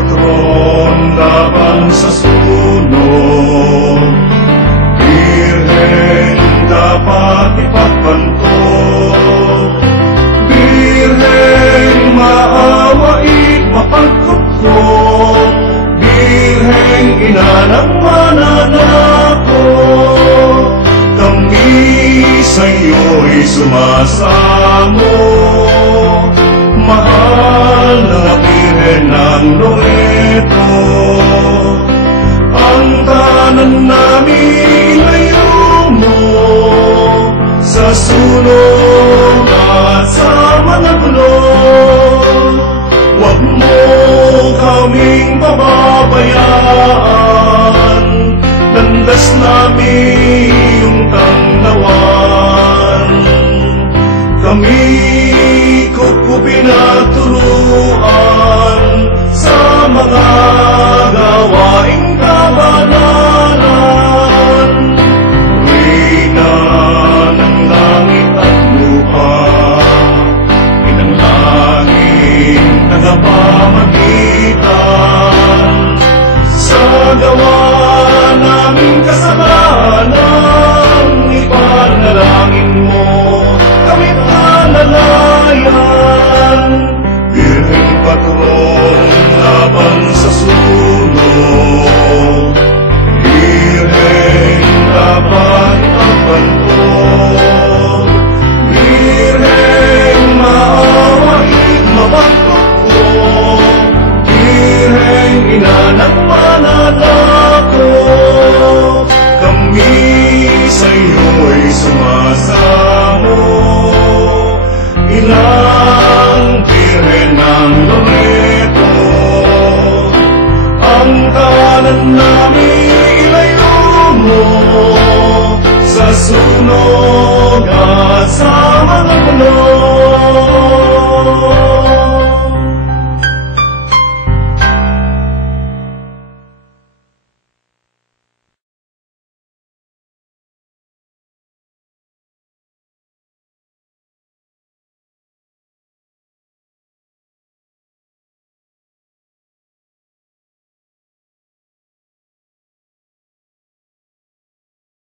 patron laban sa sunog. Birhen dapat ipagkanto, Birhen maawait mapagkutkot, Birhen ina ng mananakot. Kami sa'yo'y sumasamo, mahal na Birhen ng Loreto. Ang tanan namin layo mo sa sunog at sa mga gulo. Huwag mo kaming pababayaan, landas namin iyong tanglawan. Kami kukupin at turuan sa mga gawaing kabanalan. Reyna ng langit at lupa, inanglangin tagapamagitan. Sa gawa naming kasalanan, ipanalangin mo kami malalayan. Birhen patron laban sa sunog, Birhen dapat ipagkanto, Birhen maawait mapagkutkot, Birhen ina ng mananakot. Kami sa'yo'y sumasamo, ilang Birhen ng Loreto. Ang tanan namin ilayo mo sa sunog at sa mga gulo.